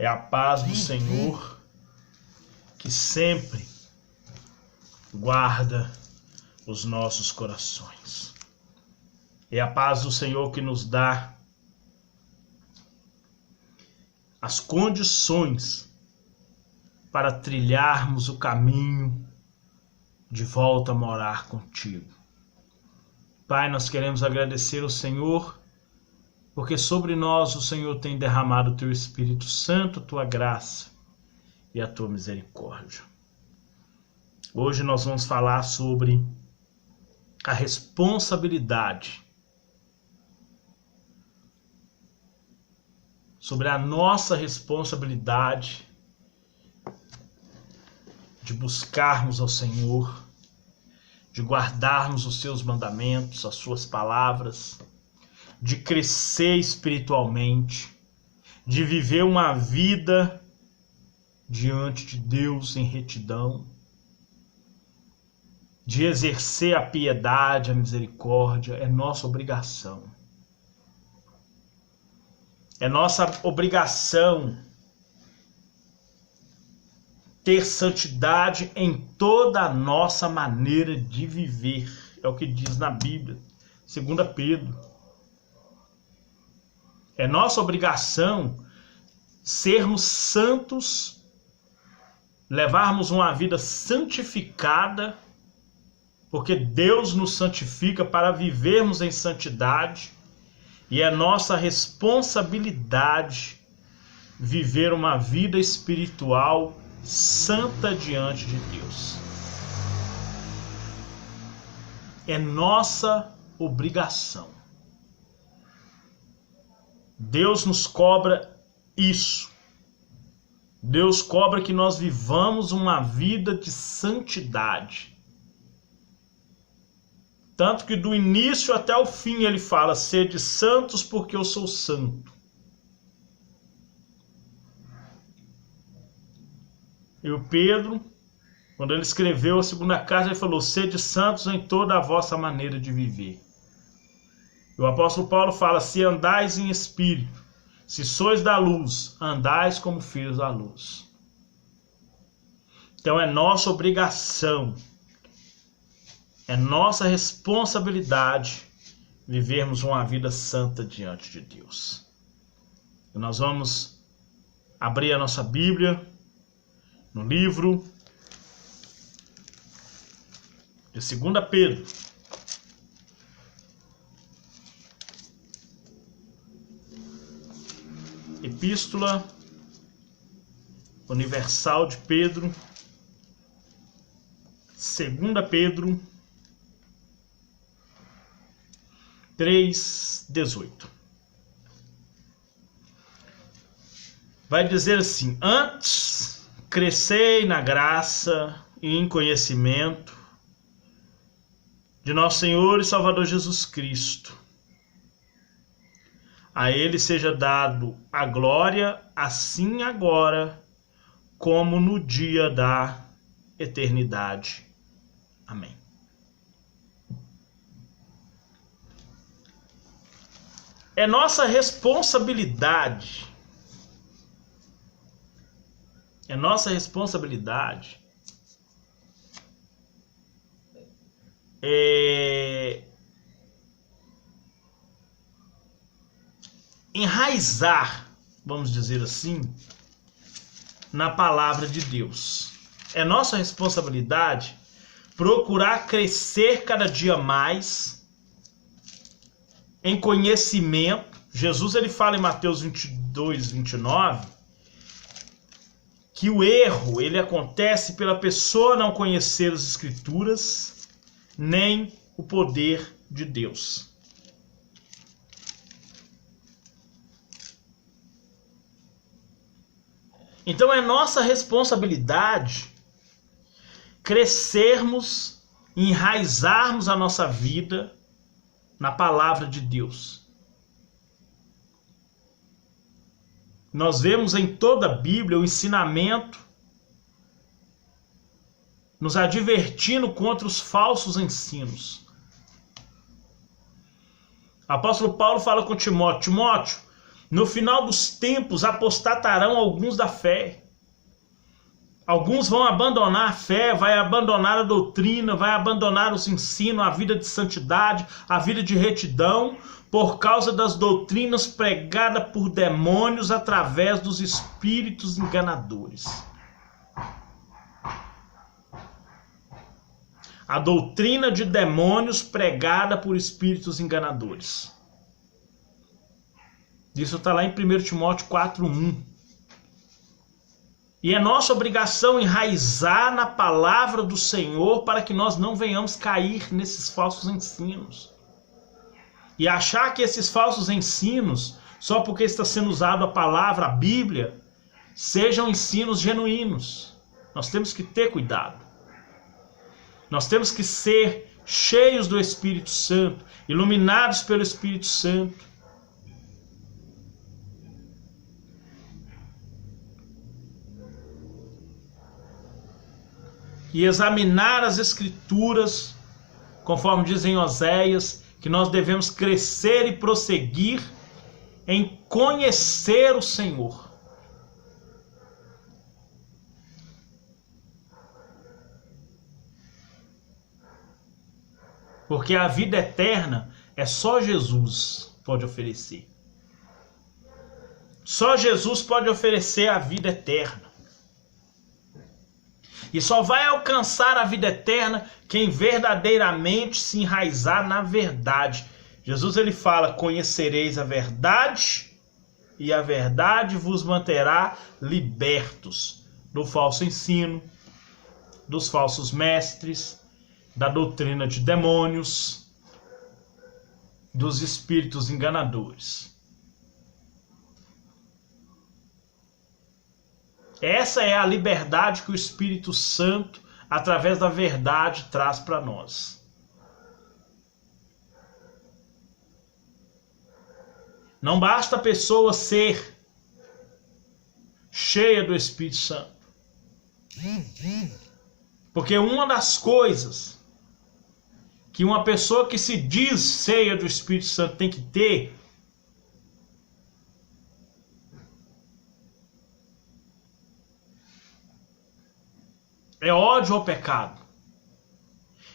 É a paz do Senhor que sempre guarda os nossos corações. É a paz do Senhor que nos dá as condições para trilharmos o caminho de volta a morar contigo. Pai, nós queremos agradecer ao Senhor, porque sobre nós o Senhor tem derramado o teu Espírito Santo, a tua graça e a tua misericórdia. Hoje nós vamos falar sobre a responsabilidade, sobre a nossa responsabilidade de buscarmos ao Senhor, de guardarmos os seus mandamentos, as suas palavras, de crescer espiritualmente, de viver uma vida diante de Deus em retidão, de exercer a piedade, a misericórdia. É nossa obrigação. É nossa obrigação ter santidade em toda a nossa maneira de viver. É o que diz na Bíblia, 2 Pedro. É nossa obrigação sermos santos, levarmos uma vida santificada, porque Deus nos santifica para vivermos em santidade, e é nossa responsabilidade viver uma vida espiritual santa diante de Deus. É nossa obrigação. Deus nos cobra isso. Deus cobra que nós vivamos uma vida de santidade. Tanto que do início até o fim ele fala: sede santos porque eu sou santo. E o Pedro, quando ele escreveu a segunda carta, ele falou: sede santos em toda a vossa maneira de viver. E o apóstolo Paulo fala: se andais em espírito, se sois da luz, andais como filhos da luz. Então é nossa obrigação, é nossa responsabilidade vivermos uma vida santa diante de Deus. E nós vamos abrir a nossa Bíblia no livro de 2 Pedro. Epístola Universal de Pedro, 2 Pedro 3:18. Vai dizer assim: antes crescei na graça e em conhecimento de nosso Senhor e Salvador Jesus Cristo. A Ele seja dado a glória, assim agora, como no dia da eternidade. Amém. É nossa responsabilidade. É nossa responsabilidade enraizar, vamos dizer assim, na palavra de Deus. É nossa responsabilidade procurar crescer cada dia mais em conhecimento. Jesus ele fala em Mateus 22:29 que o erro ele acontece pela pessoa não conhecer as Escrituras nem o poder de Deus. Então é nossa responsabilidade crescermos, enraizarmos a nossa vida na palavra de Deus. Nós vemos em toda a Bíblia o ensinamento nos advertindo contra os falsos ensinos. O apóstolo Paulo fala com Timóteo: Timóteo, No final dos tempos apostatarão alguns da fé. Alguns vão abandonar a fé, vai abandonar a doutrina, vai abandonar os ensinos, a vida de santidade, a vida de retidão, por causa das doutrinas pregadas por demônios através dos espíritos enganadores. A doutrina de demônios pregada por espíritos enganadores. Isso está lá em 1 Timóteo 4:1. E é nossa obrigação enraizar na palavra do Senhor para que nós não venhamos cair nesses falsos ensinos. E achar que esses falsos ensinos, só porque está sendo usado a palavra, a Bíblia, sejam ensinos genuínos. Nós temos que ter cuidado. Nós temos que ser cheios do Espírito Santo, iluminados pelo Espírito Santo. E examinar as Escrituras, conforme diz em Oséias, que nós devemos crescer e prosseguir em conhecer o Senhor. Porque a vida eterna é só Jesus pode oferecer. Só Jesus pode oferecer a vida eterna. E só vai alcançar a vida eterna quem verdadeiramente se enraizar na verdade. Jesus ele fala: conhecereis a verdade e a verdade vos manterá libertos do falso ensino, dos falsos mestres, da doutrina de demônios, dos espíritos enganadores. Essa é a liberdade que o Espírito Santo, através da verdade, traz para nós. Não basta a pessoa ser cheia do Espírito Santo. Porque uma das coisas que uma pessoa que se diz cheia do Espírito Santo tem que ter é ódio ao pecado.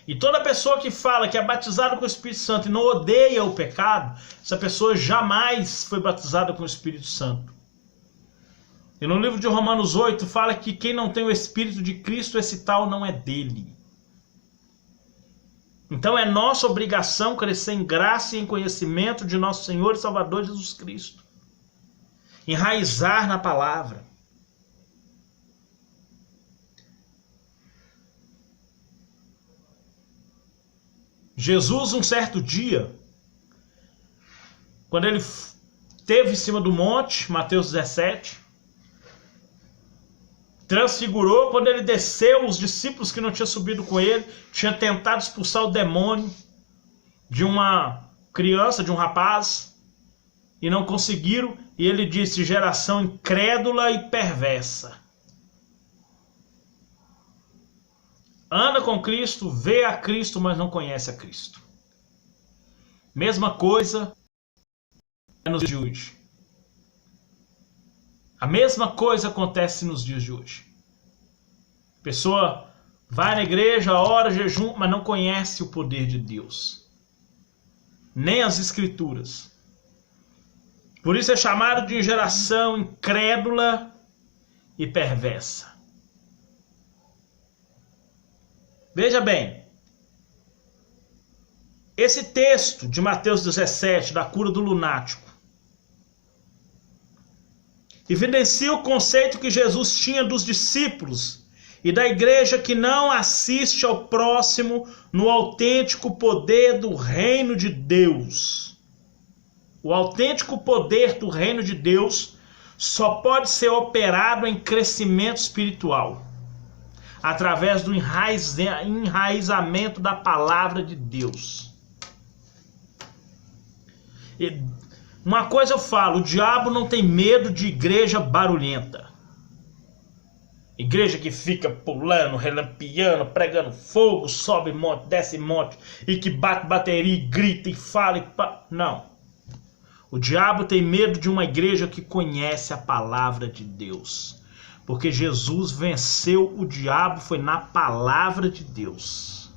E toda pessoa que fala que é batizada com o Espírito Santo e não odeia o pecado, essa pessoa jamais foi batizada com o Espírito Santo. E no livro de Romanos 8 fala que quem não tem o Espírito de Cristo, esse tal não é dele. Então é nossa obrigação crescer em graça e em conhecimento de nosso Senhor e Salvador Jesus Cristo. Enraizar na palavra. Jesus, um certo dia, quando ele esteve em cima do monte, Mateus 17, transfigurou. Quando ele desceu, os discípulos que não tinham subido com ele, tinham tentado expulsar o demônio de uma criança, de um rapaz, e não conseguiram. E ele disse: geração incrédula e perversa. Anda com Cristo, vê a Cristo, mas não conhece a Cristo. Mesma coisa nos dias de hoje. A mesma coisa acontece nos dias de hoje. A pessoa vai na igreja, ora, jejum, mas não conhece o poder de Deus. Nem as Escrituras. Por isso é chamado de geração incrédula e perversa. Veja bem, esse texto de Mateus 17, da cura do lunático, evidencia o conceito que Jesus tinha dos discípulos e da igreja que não assiste ao próximo no autêntico poder do reino de Deus. O autêntico poder do reino de Deus só pode ser operado em crescimento espiritual, através do enraizamento da palavra de Deus. E uma coisa eu falo: o diabo não tem medo de igreja barulhenta. Igreja que fica pulando, relampeando, pregando fogo, sobe monte, desce monte, e que bate bateria, e grita e fala. Não. O diabo tem medo de uma igreja que conhece a palavra de Deus. Porque Jesus venceu o diabo, foi na palavra de Deus.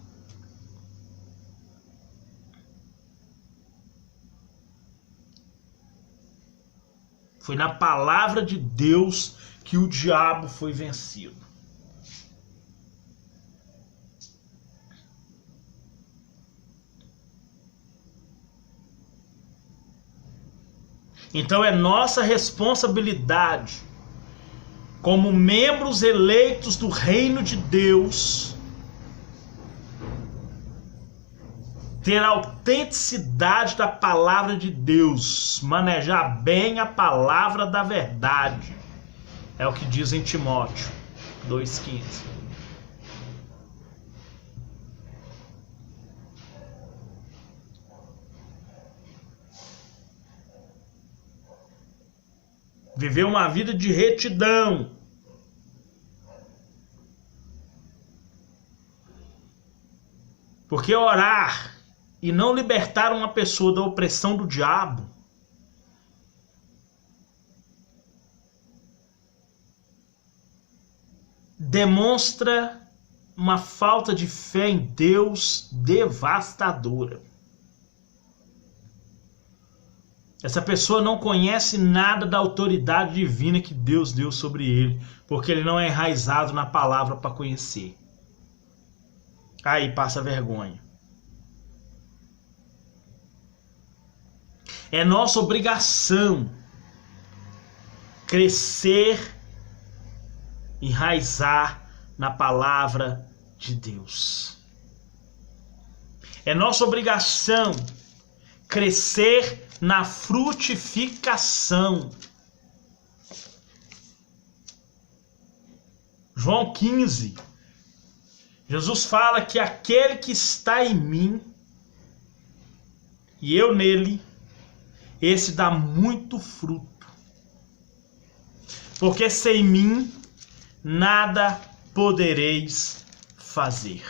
Foi na palavra de Deus que o diabo foi vencido. Então é nossa responsabilidade, como membros eleitos do reino de Deus, ter a autenticidade da palavra de Deus, manejar bem a palavra da verdade. É o que diz em Timóteo 2,15. Viver uma vida de retidão. Porque orar e não libertar uma pessoa da opressão do diabo demonstra uma falta de fé em Deus devastadora. Essa pessoa não conhece nada da autoridade divina que Deus deu sobre ele, porque ele não é enraizado na palavra para conhecer. Aí passa vergonha. É nossa obrigação crescer, enraizar na palavra de Deus. É nossa obrigação crescer na frutificação. João 15. Jesus fala que aquele que está em mim e eu nele, esse dá muito fruto. Porque sem mim nada podereis fazer.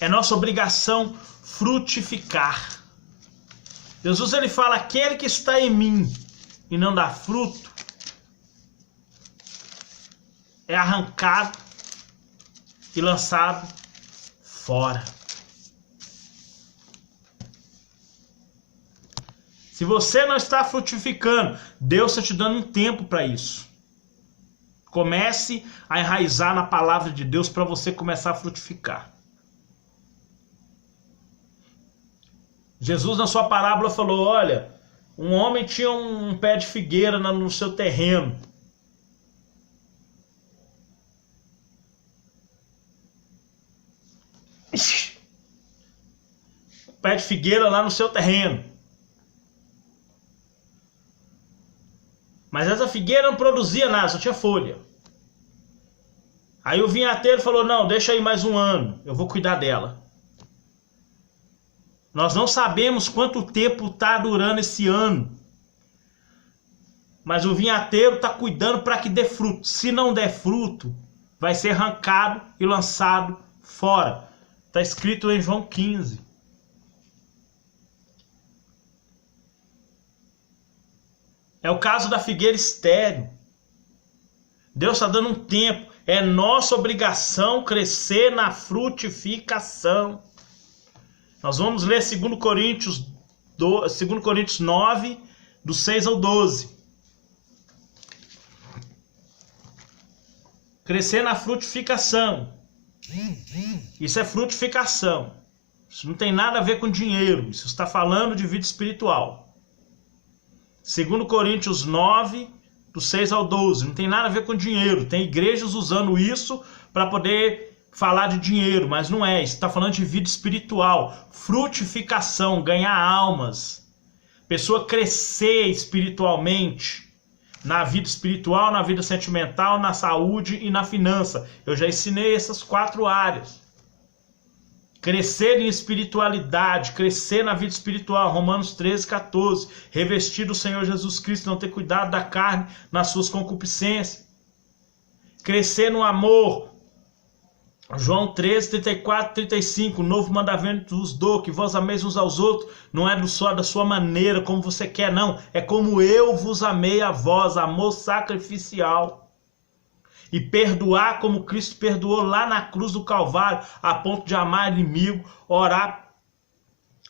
É nossa obrigação frutificar. Jesus ele fala, aquele que está em mim e não dá fruto, é arrancado e lançado fora. Se você não está frutificando, Deus está te dando um tempo para isso. Comece a enraizar na palavra de Deus para você começar a frutificar. Jesus, na sua parábola, falou, olha, um homem tinha um pé de figueira no seu terreno. Pé de figueira lá no seu terreno. Mas essa figueira não produzia nada, só tinha folha. Aí o vinhateiro falou, não, deixa aí mais um ano, eu vou cuidar dela. Nós não sabemos quanto tempo está durando esse ano. Mas o vinhateiro está cuidando para que dê fruto. Se não der fruto, vai ser arrancado e lançado fora. Está escrito em João 15. É o caso da figueira estéril. Deus está dando um tempo. É nossa obrigação crescer na frutificação. Nós vamos ler 2 Coríntios 9, do 6 ao 12. Crescer na frutificação. Isso é frutificação. Isso não tem nada a ver com dinheiro. Isso está falando de vida espiritual. 2 Coríntios 9, do 6 ao 12. Não tem nada a ver com dinheiro. Tem igrejas usando isso para poder falar de dinheiro, mas não é. Isso está falando de vida espiritual. Frutificação, ganhar almas. Pessoa crescer espiritualmente. Na vida espiritual, na vida sentimental, na saúde e na finança. Eu já ensinei essas 4 áreas. Crescer em espiritualidade, crescer na vida espiritual. Romanos 13, 14. Revestir do Senhor Jesus Cristo, não ter cuidado da carne nas suas concupiscências. Crescer no amor. João 13, 34, 35, novo mandamento vos dou, que vós ameis uns aos outros, não é só da sua maneira, como você quer, não, é como eu vos amei a vós, amor sacrificial. E perdoar como Cristo perdoou lá na cruz do Calvário, a ponto de amar inimigo, orar,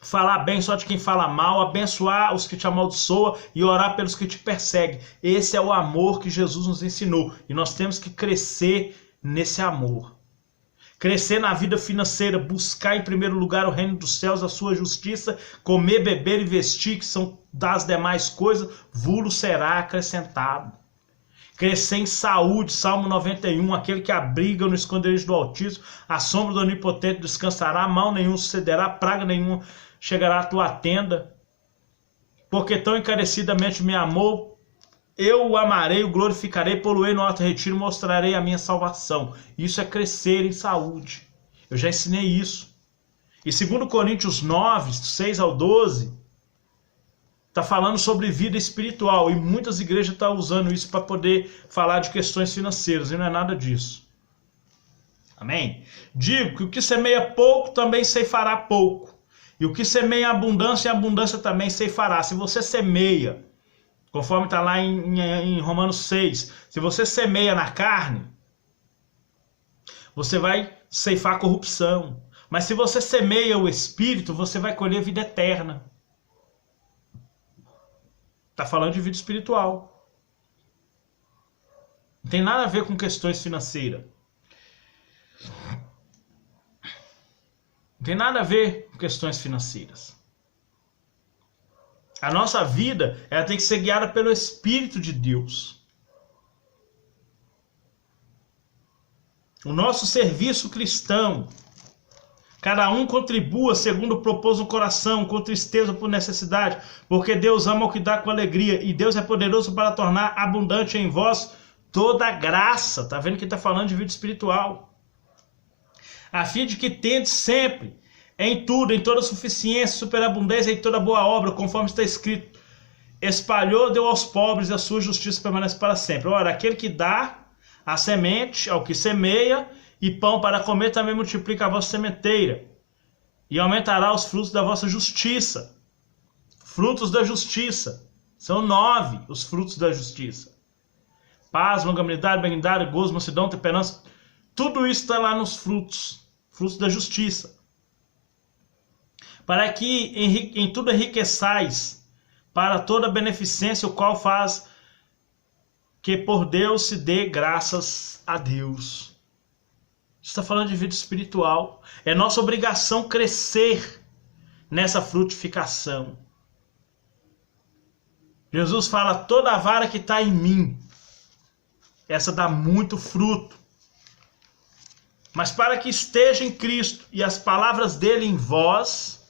falar bem só de quem fala mal, abençoar os que te amaldiçoam e orar pelos que te perseguem. Esse é o amor que Jesus nos ensinou, e nós temos que crescer nesse amor. Crescer na vida financeira, buscar em primeiro lugar o reino dos céus, a sua justiça, comer, beber e vestir, que são das demais coisas, vos será acrescentado. Crescer em saúde, Salmo 91, aquele que abriga no esconderijo do Altíssimo, a sombra do Onipotente descansará, mal nenhum sucederá, praga nenhuma chegará à tua tenda. Porque tão encarecidamente me amou, eu o amarei, o glorificarei, poluei no alto retiro, mostrarei a minha salvação. Isso é crescer em saúde. Eu já ensinei isso. E 2 Coríntios 9, 6 ao 12, está falando sobre vida espiritual. E muitas igrejas estão usando isso para poder falar de questões financeiras. E não é nada disso. Amém? Digo que o que semeia pouco também ceifará pouco. E o que semeia abundância, em abundância também ceifará. Se você semeia, conforme está lá em Romanos 6, se você semeia na carne, você vai ceifar corrupção. Mas se você semeia o Espírito, você vai colher vida eterna. Está falando de vida espiritual. Não tem nada a ver com questões financeiras. Não tem nada a ver com questões financeiras. A nossa vida, ela tem que ser guiada pelo Espírito de Deus. O nosso serviço cristão, cada um contribua segundo propôs no coração, com tristeza ou por necessidade, porque Deus ama o que dá com alegria, e Deus é poderoso para tornar abundante em vós toda a graça. Tá vendo que está falando de vida espiritual? A fim de que tendes sempre, em tudo, em toda suficiência, superabundância, em toda boa obra, conforme está escrito, espalhou, deu aos pobres, e a sua justiça permanece para sempre. Ora, aquele que dá a semente ao que semeia, e pão para comer também multiplica a vossa sementeira, e aumentará os frutos da vossa justiça. Frutos da justiça. São 9 os frutos da justiça. Paz, longanimidade, benignidade, gozo, mansidão, temperança. Tudo isso está lá nos frutos. Frutos da justiça. Para que em tudo enriqueçais para toda beneficência, o qual faz que por Deus se dê graças a Deus. Está falando de vida espiritual. É nossa obrigação crescer nessa frutificação. Jesus fala, toda a vara que está em mim, essa dá muito fruto. Mas para que esteja em Cristo e as palavras dele em vós,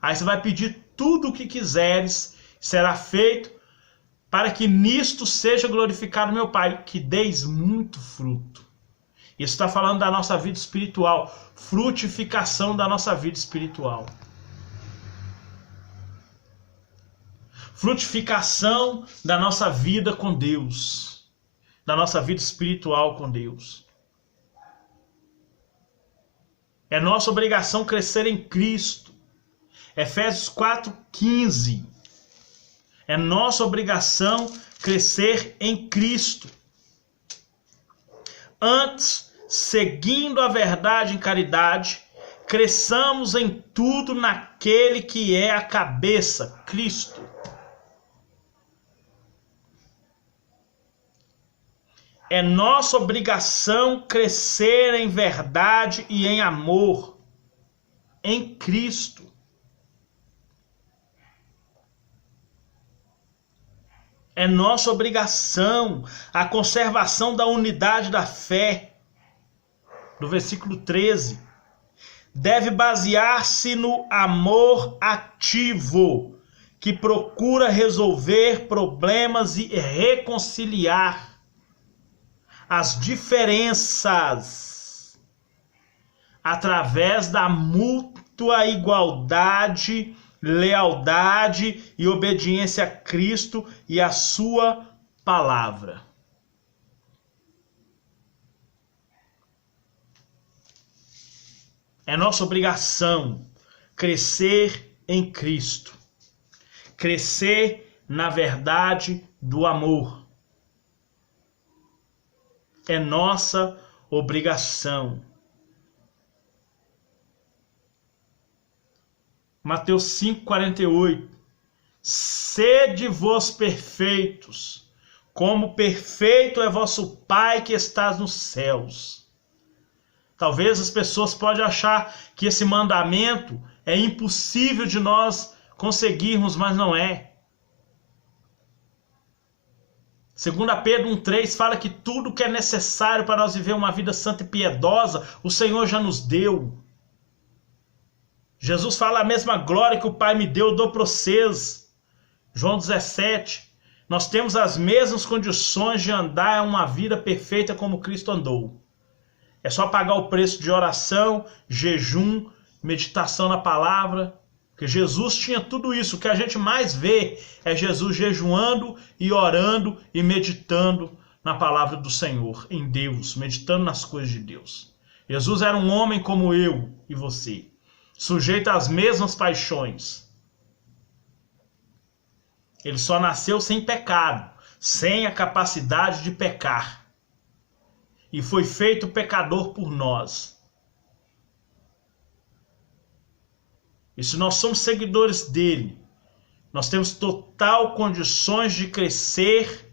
aí você vai pedir tudo o que quiseres, será feito, para que nisto seja glorificado meu Pai, que deis muito fruto. Isso está falando da nossa vida espiritual, frutificação da nossa vida espiritual. Frutificação da nossa vida com Deus, da nossa vida espiritual com Deus. É nossa obrigação crescer em Cristo. Efésios 4:15. É nossa obrigação crescer em Cristo. Antes, seguindo a verdade em caridade, cresçamos em tudo naquele que é a cabeça, Cristo. É nossa obrigação crescer em verdade e em amor, em Cristo. É nossa obrigação a conservação da unidade da fé, do versículo 13. Deve basear-se no amor ativo, que procura resolver problemas e reconciliar as diferenças através da mútua igualdade, lealdade e obediência a Cristo e a sua palavra. É nossa obrigação crescer em Cristo, crescer na verdade do amor. É nossa obrigação. Mateus 5,48. Sede vós perfeitos, como perfeito é vosso Pai que estás nos céus. Talvez as pessoas possam achar que esse mandamento é impossível de nós conseguirmos, mas não é. 2 Pedro 1,3 fala que tudo que é necessário para nós viver uma vida santa e piedosa, o Senhor já nos deu. Jesus fala: a mesma glória que o Pai me deu, eu dou para vocês. João 17. Nós temos as mesmas condições de andar uma vida perfeita como Cristo andou. É só pagar o preço de oração, jejum, meditação na palavra. Porque Jesus tinha tudo isso. O que a gente mais vê é Jesus jejuando e orando e meditando na palavra do Senhor, em Deus, meditando nas coisas de Deus. Jesus era um homem como eu e você, sujeito às mesmas paixões. Ele só nasceu sem pecado, sem a capacidade de pecar. E foi feito pecador por nós. E se nós somos seguidores dele, nós temos total condições de crescer,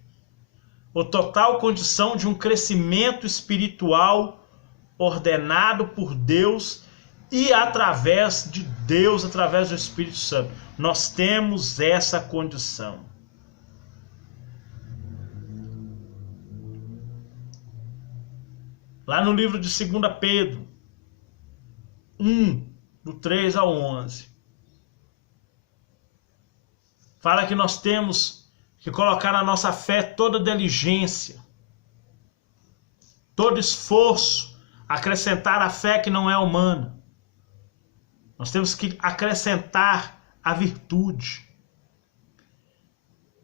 ou total condição de um crescimento espiritual ordenado por Deus e através de Deus, através do Espírito Santo. Nós temos essa condição. Lá no livro de 2 Pedro 1, do 3 ao 11, fala que nós temos que colocar na nossa fé toda diligência, todo esforço, acrescentar a fé que não é humana. Nós temos que acrescentar a virtude.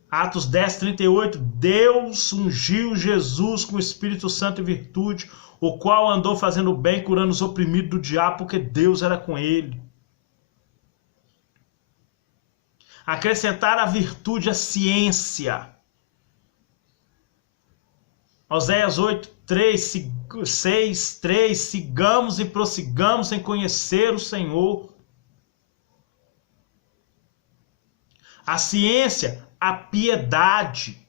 Atos 10:38, Deus ungiu Jesus com o Espírito Santo e virtude, o qual andou fazendo bem, curando os oprimidos do diabo, porque Deus era com ele. Acrescentar a virtude à ciência. Oséias 6:3, sigamos e prossigamos em conhecer o Senhor. A ciência, a piedade.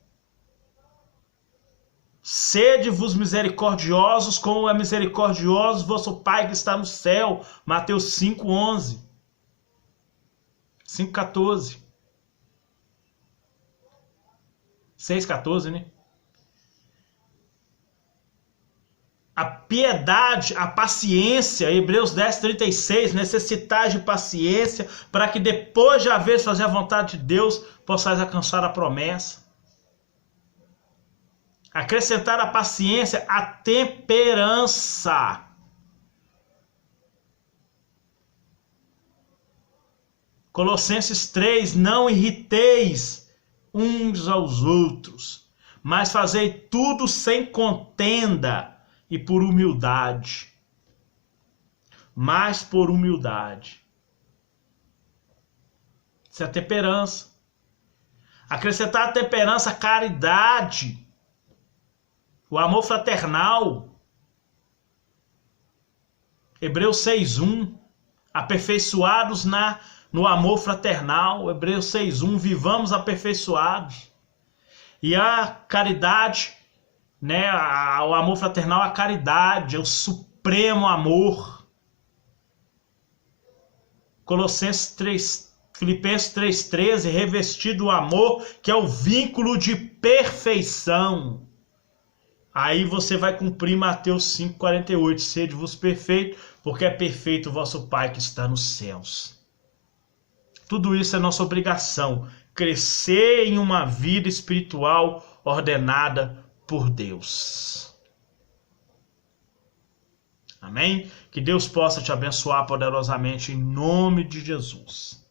Sede-vos misericordiosos, como é misericordioso vosso Pai que está no céu. Mateus 5:11. 5:14. 6:14, né? A piedade, a paciência, Hebreus 10:36, necessitais de paciência, para que depois de haver fazer a vontade de Deus, possais alcançar a promessa. Acrescentar a paciência, a temperança. Colossenses 3, não irriteis uns aos outros, mas fazei tudo sem contenda e por humildade. Mas por humildade. Isso é a temperança. Acrescentar a temperança, a caridade, o amor fraternal. Hebreus 6:1, aperfeiçoados no amor fraternal. Hebreus 6:1, vivamos aperfeiçoados. E a caridade, né, o amor fraternal, a caridade, é o supremo amor. Filipenses 3:13, revestido o amor, que é o vínculo de perfeição. Aí você vai cumprir Mateus 5:48, sede-vos perfeito, porque é perfeito o vosso Pai que está nos céus. Tudo isso é nossa obrigação, crescer em uma vida espiritual ordenada por Deus. Amém? Que Deus possa te abençoar poderosamente em nome de Jesus.